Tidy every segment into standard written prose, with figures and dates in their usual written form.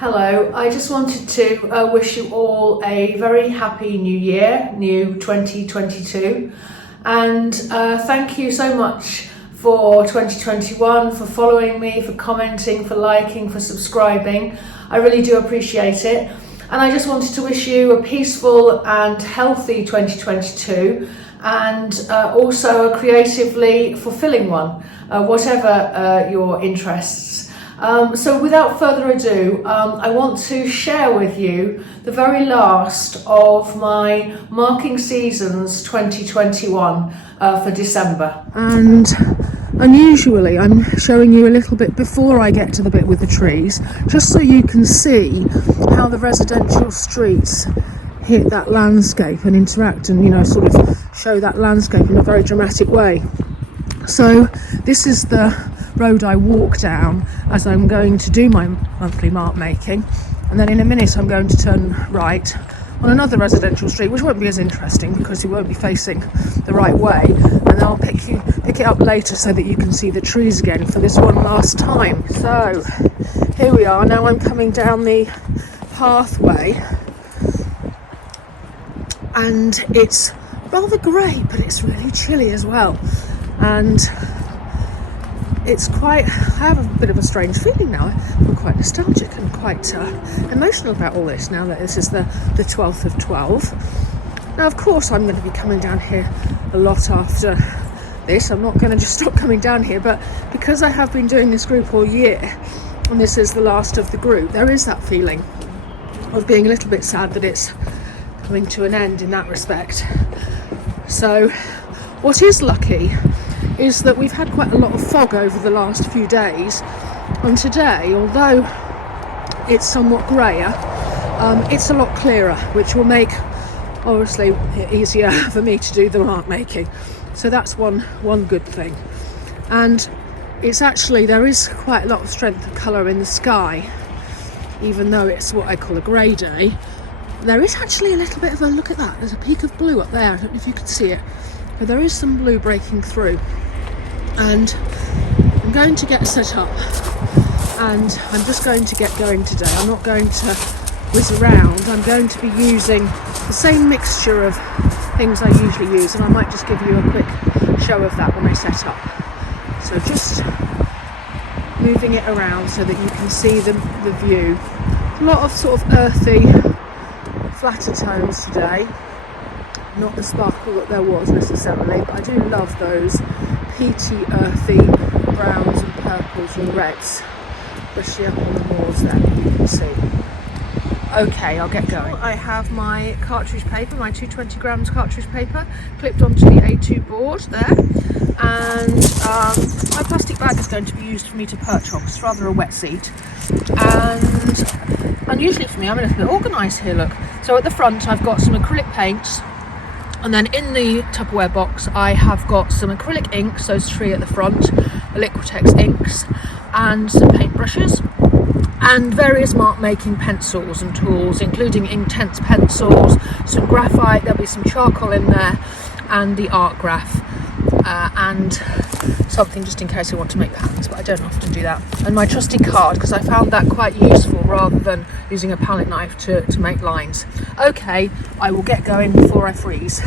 Hello, I just wanted to wish you all a very happy new year, new 2022, and thank you so much for 2021, for following me, for commenting, for liking, for subscribing. I really do appreciate it. And I just wanted to wish you a peaceful and healthy 2022 and also a creatively fulfilling one, whatever your interests. So without further ado, I want to share with you the very last of my marking seasons 2021 for December. And unusually I'm showing you a little bit before I get to the bit with the trees, just so you can see how the residential streets hit that landscape and interact and, you know, sort of show that landscape in a very dramatic way. So this is the road I walk down as I'm going to do my monthly mark making, and then in a minute I'm going to turn right on another residential street, which won't be as interesting because you won't be facing the right way, and then I'll pick it up later so that you can see the trees again for this one last time. So here we are. Now I'm coming down the pathway and it's rather grey, but it's really chilly as well, and it's quite, I have a bit of a strange feeling now. I'm quite nostalgic and quite emotional about all this now that this is the 12th of 12. Now, of course, I'm going to be coming down here a lot after this. I'm not going to just stop coming down here, but because I have been doing this group all year and this is the last of the group, there is that feeling of being a little bit sad that it's coming to an end in that respect. So what is lucky is that we've had quite a lot of fog over the last few days, and today, although it's somewhat greyer, it's a lot clearer, which will make obviously it easier for me to do the mark making. So that's one good thing. And it's actually, there is quite a lot of strength of colour in the sky, even though it's what I call a grey day. There is actually a little bit of a, look at that, there's a peak of blue up there, I don't know if you can see it, but there is some blue breaking through. And I'm going to get set up and I'm just going to get going today. I'm not going to whiz around. I'm going to be using the same mixture of things I usually use, and I might just give you a quick show of that when I set up. So just moving it around so that you can see the view. A lot of sort of earthy, flatter tones today. Not the sparkle that there was necessarily, but I do love those peaty, earthy browns and purples and reds, especially up on the moors there, you can see. Okay, I'll get going. I have my cartridge paper, my 220 grams cartridge paper, clipped onto the A2 board there, and my plastic bag is going to be used for me to perch on. It's rather a wet seat, and unusually for me, I'm a little bit organised here, look. So at the front I've got some acrylic paints, and then in the Tupperware box I have got some acrylic inks, those three at the front, the Liquitex inks, and some paintbrushes, and various mark making pencils and tools, including Inktense pencils, some graphite, there'll be some charcoal in there, and the art graph, and something just in case I want to make patterns, but I don't often do that, and my trusty card, because I found that quite useful rather than using a palette knife to make lines. Okay, I will get going before I freeze.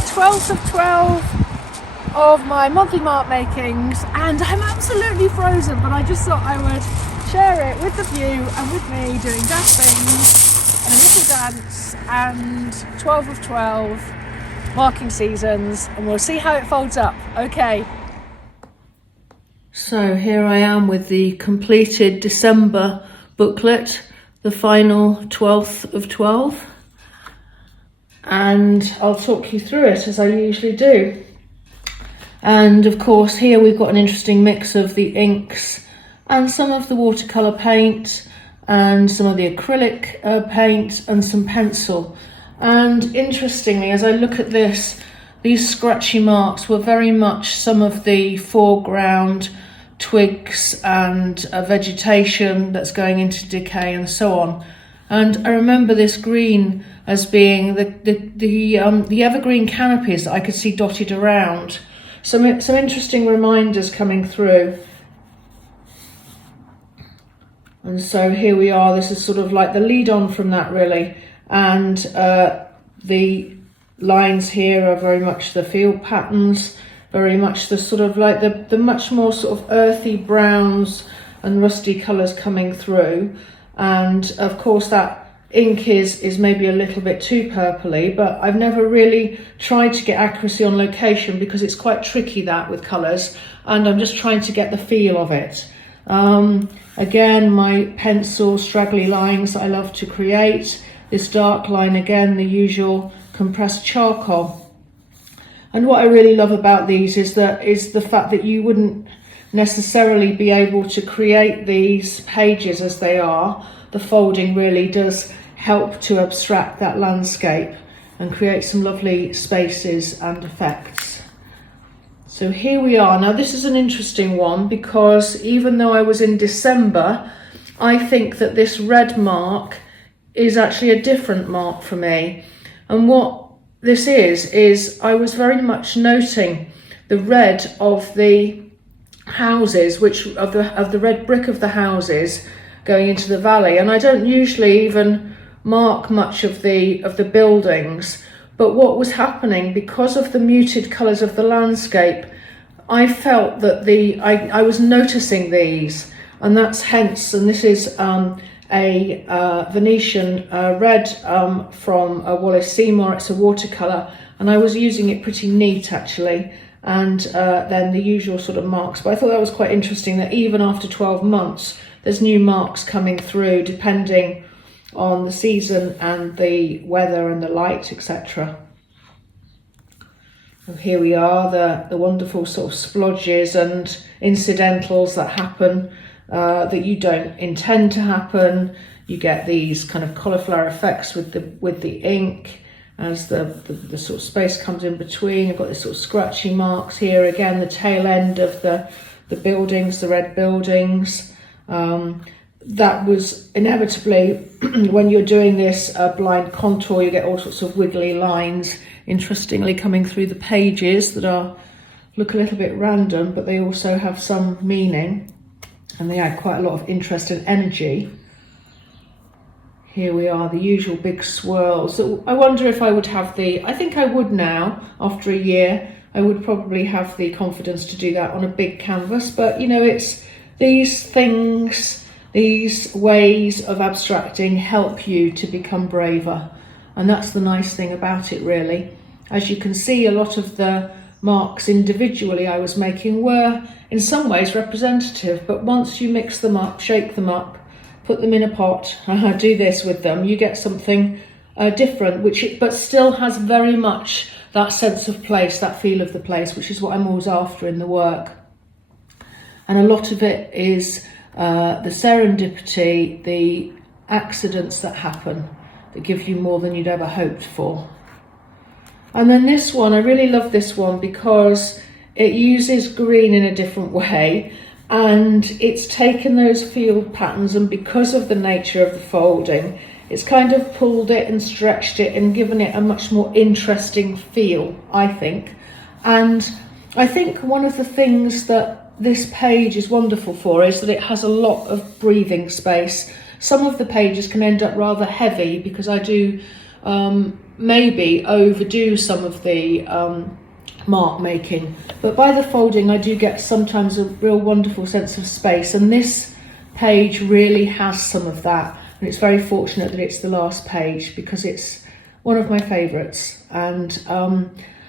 12th of 12 of my monthly mark makings, and I'm absolutely frozen, but I just thought I would share it with the view and with me doing dash things and a little dance, and 12 of 12 marking seasons, and we'll see how it folds up. Okay. So here I am with the completed December booklet, the final 12th of 12, and I'll talk you through it as I usually do. And of course here we've got an interesting mix of the inks and some of the watercolour paint and some of the acrylic paint and some pencil. And interestingly, as I look at this, these scratchy marks were very much some of the foreground twigs and vegetation that's going into decay and so on. And I remember this green as being the evergreen canopies that I could see dotted around. Some interesting reminders coming through. And so here we are, this is sort of like the lead on from that really. And the lines here are very much the field patterns, very much the sort of like the much more sort of earthy browns and rusty colours coming through. And of course that ink is maybe a little bit too purpley, but I've never really tried to get accuracy on location because it's quite tricky that with colours, and I'm just trying to get the feel of it. Again, my pencil straggly lines that I love to create. This dark line again, the usual compressed charcoal. And what I really love about these is the fact that you wouldn't necessarily be able to create these pages as they are. The folding really does help to abstract that landscape and create some lovely spaces and effects. So here we are. Now this is an interesting one because even though I was in December, I think that this red mark is actually a different mark for me. And what this is I was very much noting the red of the houses, which of the red brick of the houses going into the valley. And I don't usually even mark much of the buildings, but what was happening because of the muted colours of the landscape, I felt that I was noticing these, and that's hence, and this is a Venetian red from Wallace Seymour. It's a watercolour, and I was using it pretty neat actually, and then the usual sort of marks. But I thought that was quite interesting that even after 12 months there's new marks coming through depending on the season and the weather and the light, etc. And here we are, the wonderful sort of splodges and incidentals that happen that you don't intend to happen. You get these kind of cauliflower effects with the ink as the sort of space comes in between. You've got this sort of scratchy marks here again, the tail end of the buildings, the red buildings. That was inevitably, when you're doing this blind contour, you get all sorts of wiggly lines, interestingly coming through the pages that look a little bit random, but they also have some meaning, and they add quite a lot of interest and energy. Here we are, the usual big swirls. So I wonder if I would have I think I would now, after a year, I would probably have the confidence to do that on a big canvas, but you know, it's these things, these ways of abstracting help you to become braver. And that's the nice thing about it really. As you can see, a lot of the marks individually I was making were in some ways representative, but once you mix them up, shake them up, put them in a pot, do this with them, you get something different, but still has very much that sense of place, that feel of the place, which is what I'm always after in the work. And a lot of it is the serendipity, the accidents that happen that give you more than you'd ever hoped for. And then this one, I really love this one because it uses green in a different way, and it's taken those field patterns, and because of the nature of the folding, it's kind of pulled it and stretched it and given it a much more interesting feel, I think. And I think one of the things that this page is wonderful for is that it has a lot of breathing space. Some of the pages can end up rather heavy because I do maybe overdo some of the mark making, but by the folding I do get sometimes a real wonderful sense of space, and this page really has some of that, and it's very fortunate that it's the last page because it's one of my favorites. And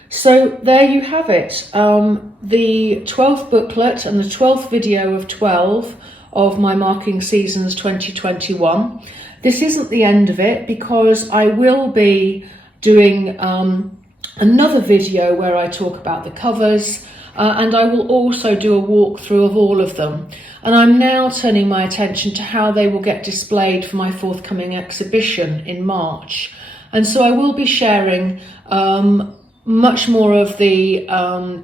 so there you have it, the 12th booklet and the 12th video of 12 of my marking seasons 2021. This isn't the end of it, because I will be doing another video where I talk about the covers, and I will also do a walkthrough of all of them. And I'm now turning my attention to how they will get displayed for my forthcoming exhibition in March. And so I will be sharing much more of the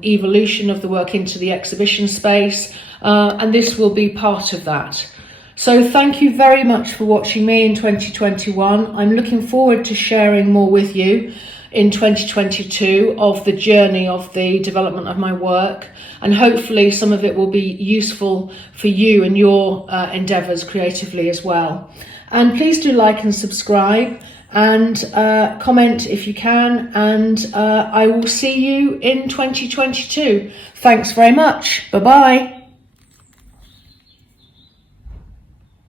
evolution of the work into the exhibition space, and this will be part of that. So thank you very much for watching me in 2021. I'm looking forward to sharing more with you in 2022 of the journey of the development of my work, and hopefully some of it will be useful for you and your endeavours creatively as well. And please do like and subscribe, and comment if you can, and I will see you in 2022. Thanks very much. Bye bye.